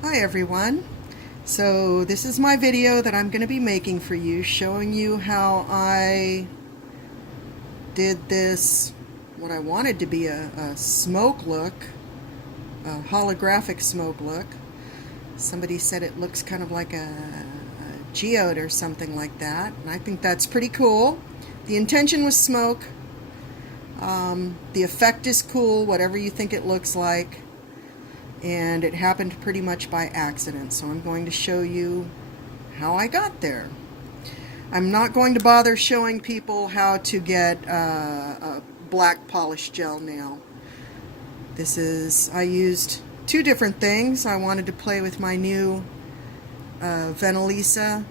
Hi everyone. So this is my video that I'm going to be making for you, showing you how I did this, what I wanted to be a smoke look, a holographic smoke look. Somebody said it looks kind of like a geode or something like that, and I think that's pretty cool. The intention was smoke. The effect is cool, whatever you think it looks like. And it happened pretty much by accident, so I'm going to show you how I got there. I'm not going to bother showing people how to get a black polish gel nail. I used two different things. I wanted to play with my new Venalisa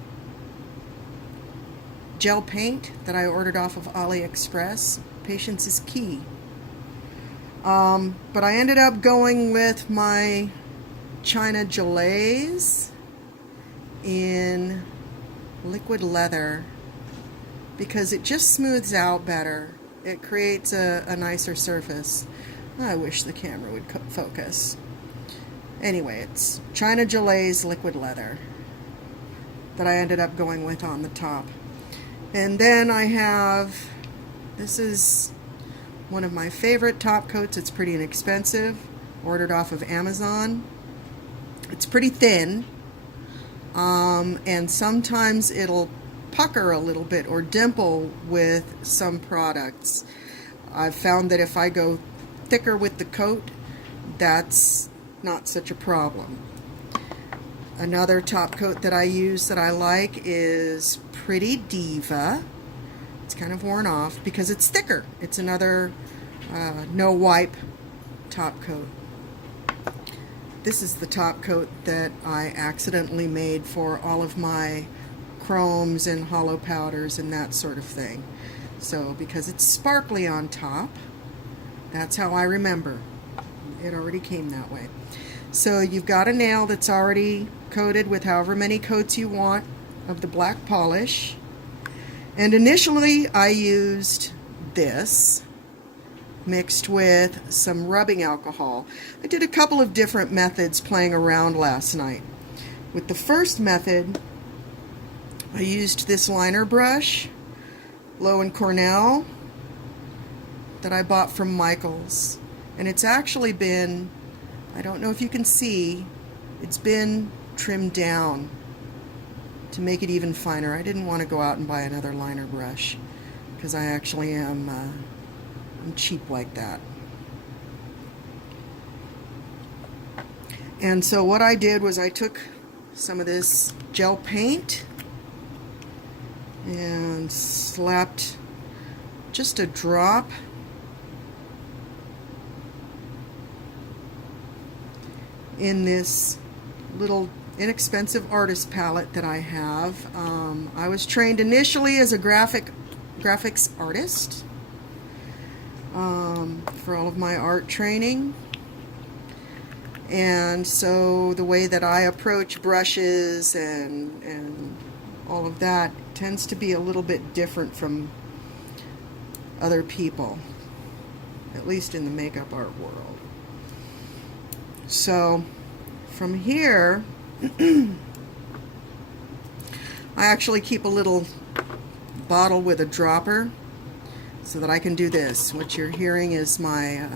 gel paint that I ordered off of AliExpress. Patience is key. But I ended up going with my China Gelaze in liquid leather because it just smooths out better. It creates a nicer surface. I wish the camera would focus. Anyway, it's China Gelaze liquid leather that I ended up going with on the top. And then I have, this is one of my favorite top coats. It's pretty inexpensive. Ordered off of Amazon. It's pretty thin. And sometimes it'll pucker a little bit or dimple with some products. I've found that if I go thicker with the coat, that's not such a problem. Another top coat that I use that I like is Pretty Diva. It's kind of worn off because it's thicker. It's another no wipe top coat. This is the top coat that I accidentally made for all of my chromes and hollow powders and that sort of thing. So because it's sparkly on top, that's how I remember. It already came that way. So you've got a nail that's already coated with however many coats you want of the black polish. And initially I used this mixed with some rubbing alcohol. I did a couple of different methods playing around last night. With the first method, I used this liner brush, Low & Cornell, that I bought from Michael's. And it's actually been, I don't know if you can see, it's been trimmed down to make it even finer. I didn't want to go out and buy another liner brush because I actually am I'm cheap like that. And so what I did was I took some of this gel paint and slapped just a drop in this little inexpensive artist palette that I have. I was trained initially as a graphics artist for all of my art training, and so the way that I approach brushes and all of that tends to be a little bit different from other people, at least in the makeup art world. So from here I actually keep a little bottle with a dropper so that I can do this. What you're hearing is my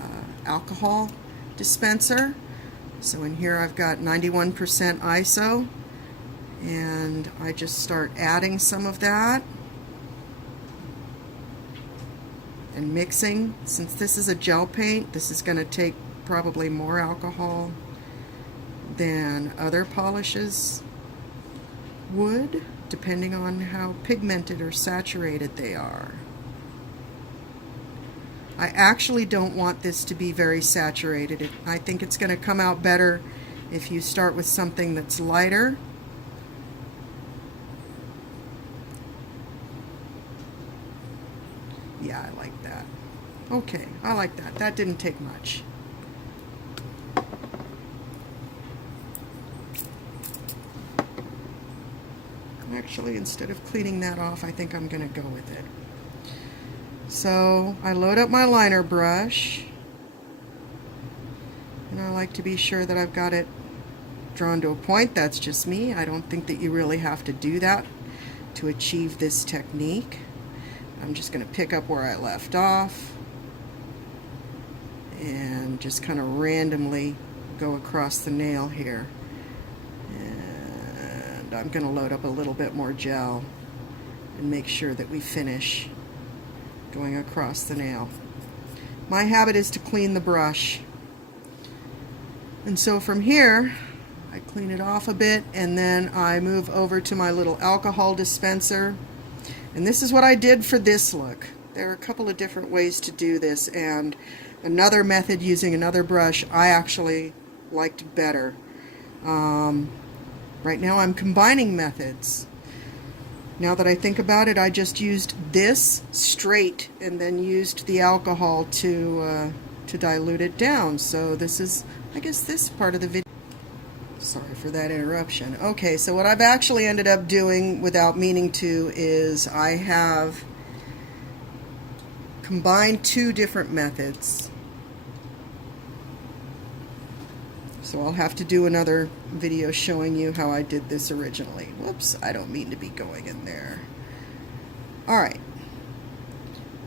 alcohol dispenser. So in here I've got 91% ISO, and I just start adding some of that and mixing. Since this is a gel paint, this is going to take probably more alcohol than other polishes would, depending on how pigmented or saturated they are. I actually don't want this to be very saturated. I think it's going to come out better if you start with something that's lighter. Yeah, I like that. Okay, I like that. That didn't take much. Actually, instead of cleaning that off, I think I'm going to go with it. So I load up my liner brush, and I like to be sure that I've got it drawn to a point. That's just me. I don't think that you really have to do that to achieve this technique. I'm just going to pick up where I left off and just kind of randomly go across the nail here. And I'm going to load up a little bit more gel and make sure that we finish going across the nail. My habit is to clean the brush. And so from here, I clean it off a bit and then I move over to my little alcohol dispenser. And this is what I did for this look. There are a couple of different ways to do this, and another method using another brush I actually liked better. Right now I'm combining methods. Now that I think about it, I just used this straight and then used the alcohol to dilute it down. So this is, I guess, this part of the video. Sorry for that interruption. Okay, so what I've actually ended up doing without meaning to is I have combined two different methods. So I'll have to do another video showing you how I did this originally. Whoops, I don't mean to be going in there. Alright,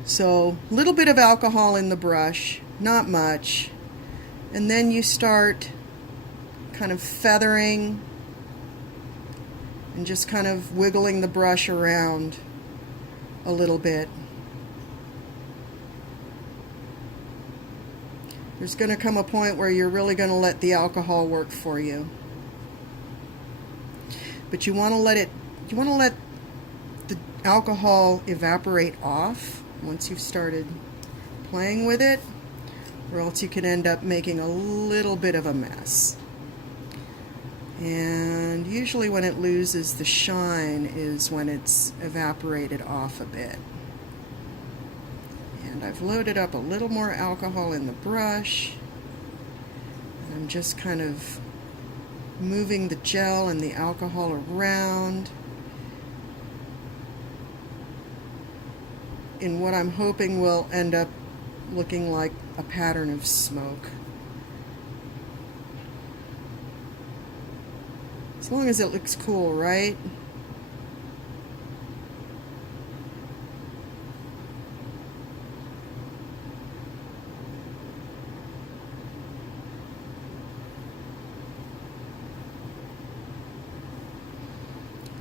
so a little bit of alcohol in the brush, not much, and then you start kind of feathering and just kind of wiggling the brush around a little bit. There's going to come a point where you're really going to let the alcohol work for you. But you want to let the alcohol evaporate off once you've started playing with it, or else you can end up making a little bit of a mess. And usually when it loses the shine is when it's evaporated off a bit. And I've loaded up a little more alcohol in the brush. And I'm just kind of moving the gel and the alcohol around in what I'm hoping will end up looking like a pattern of smoke. As long as it looks cool, right?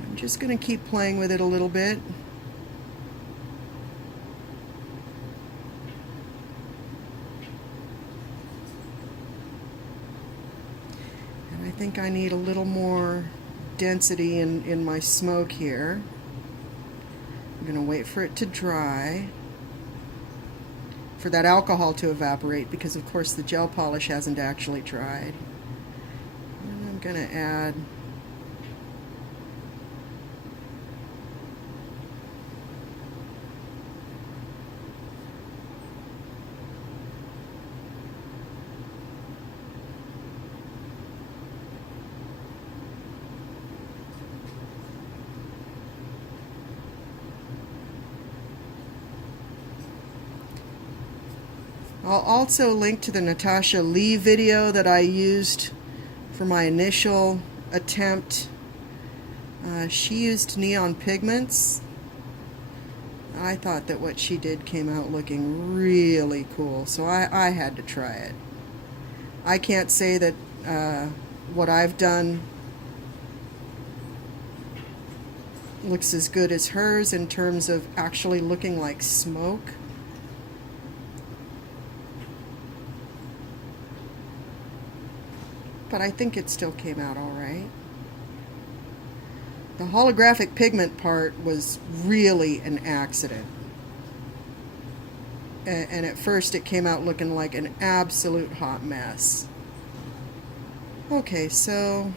I'm just going to keep playing with it a little bit. I think I need a little more density in my smoke here. I'm going to wait for it to dry, for that alcohol to evaporate, because of course the gel polish hasn't actually dried. And I'm going to add I'll also link to the Natasha Lee video that I used for my initial attempt. She used neon pigments. I thought that what she did came out looking really cool, so I had to try it. I can't say that what I've done looks as good as hers in terms of actually looking like smoke. But I think it still came out all right. The holographic pigment part was really an accident. And at first it came out looking like an absolute hot mess. Okay, so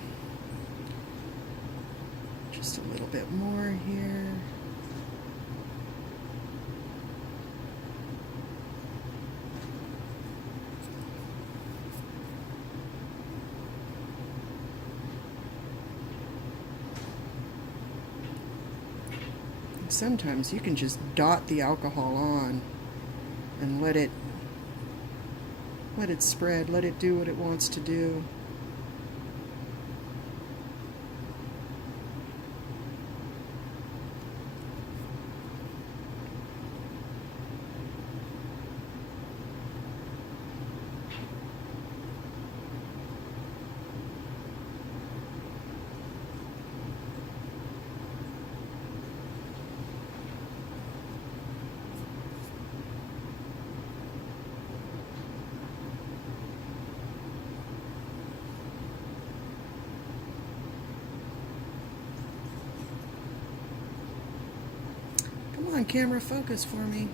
just a little bit more here. Sometimes you can just dot the alcohol on and let it spread, let it do what it wants to do. on, camera, focus for me.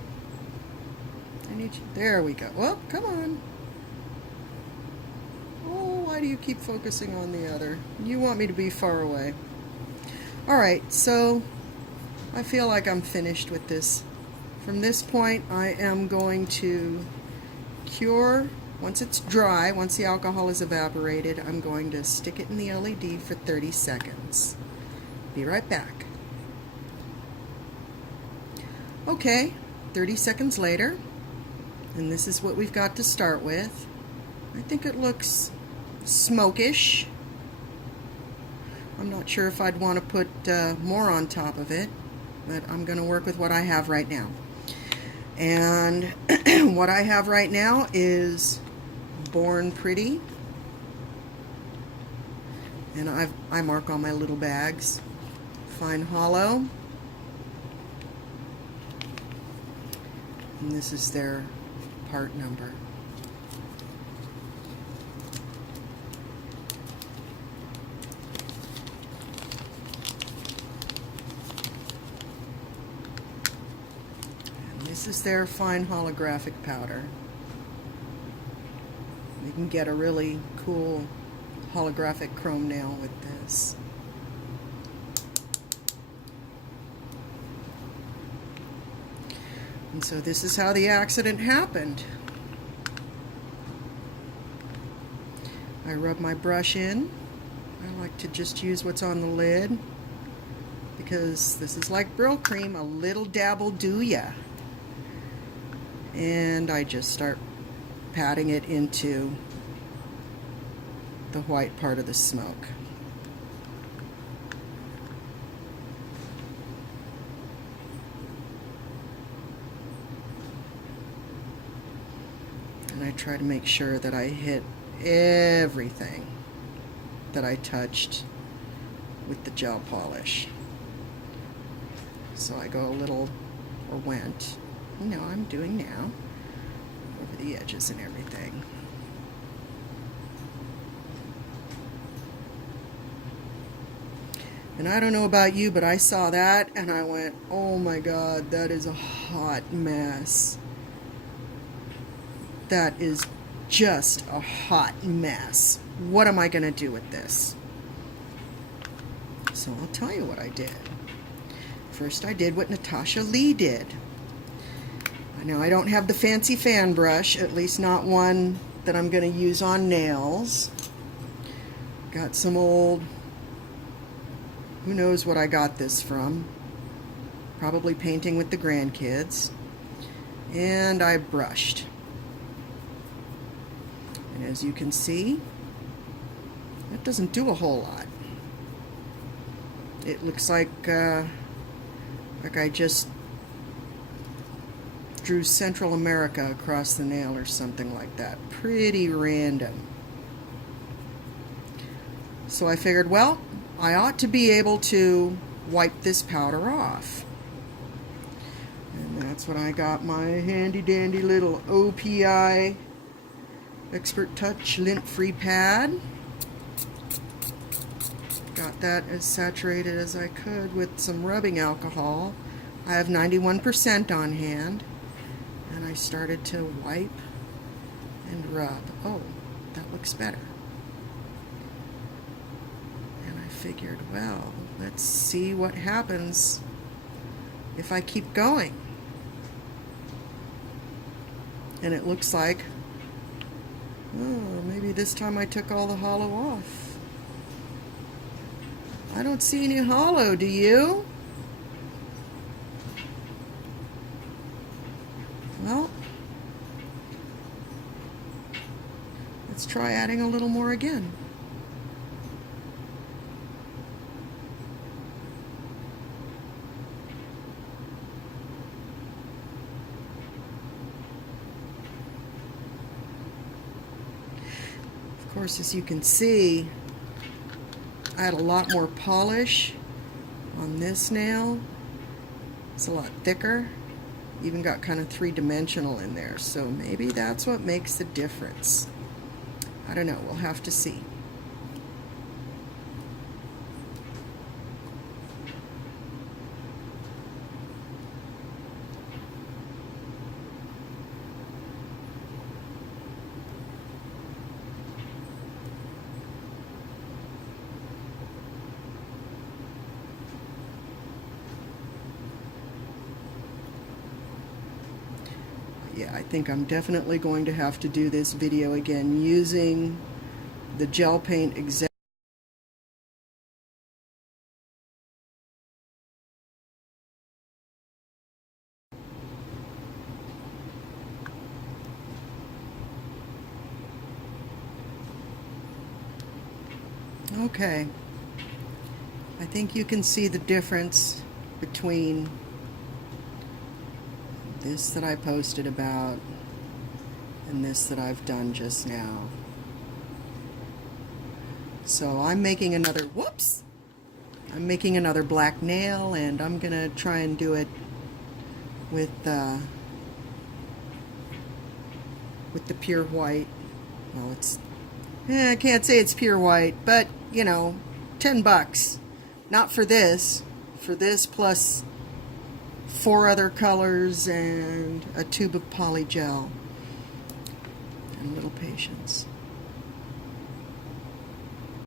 I need you. There we go. Oh, come on. Oh, why do you keep focusing on the other? You want me to be far away. Alright, so I feel like I'm finished with this. From this point, I am going to cure. Once it's dry, once the alcohol is evaporated, I'm going to stick it in the LED for 30 seconds. Be right back. Okay, 30 seconds later, and this is what we've got to start with. I think it looks smokish. I'm not sure if I'd want to put more on top of it, but I'm going to work with what I have right now. And what I have right now is Born Pretty, and I mark all my little bags. Fine Hollow, and this is their part number. And this is their fine holographic powder. You can get a really cool holographic chrome nail with this. And so this is how the accident happened. I rub my brush in. I like to just use what's on the lid because this is like Brill cream, a little dab will do ya. And I just start patting it into the white part of the smoke. And I try to make sure that I hit everything that I touched with the gel polish. So I go a little, or went, no, I'm doing now, over the edges and everything. And I don't know about you, but I saw that and I went, oh my God, that is a hot mess. That is just a hot mess. What am I going to do with this? So I'll tell you what I did. First I did what Natasha Lee did. Now I don't have the fancy fan brush, at least not one that I'm going to use on nails. Got some old, who knows what I got this from. Probably painting with the grandkids. And I brushed. And as you can see, that doesn't do a whole lot. It looks like I just drew Central America across the nail or something like that. Pretty random. So I figured, well, I ought to be able to wipe this powder off. And that's when I got my handy dandy little OPI Expert Touch lint-free pad. Got that as saturated as I could with some rubbing alcohol. I have 91% on hand. And I started to wipe and rub. Oh, that looks better. And I figured, well, let's see what happens if I keep going. And it looks like, oh, maybe this time I took all the hollow off. I don't see any hollow, do you? Well, let's try adding a little more again. Of course, as you can see, I had a lot more polish on this nail. It's a lot thicker. Even got kind of three-dimensional in there, so maybe that's what makes the difference. I don't know, we'll have to see. yeah, I think I'm definitely going to have to do this video again using the gel paint exactly. Okay, I think you can see the difference between this that I posted about and this that I've done just now. So I'm making another, whoops! I'm making another black nail, and I'm gonna try and do it with the pure white. Well, it's, I can't say it's pure white, but you know, $10. Not for this. For this plus 4 other colors and a tube of poly gel. And a little patience.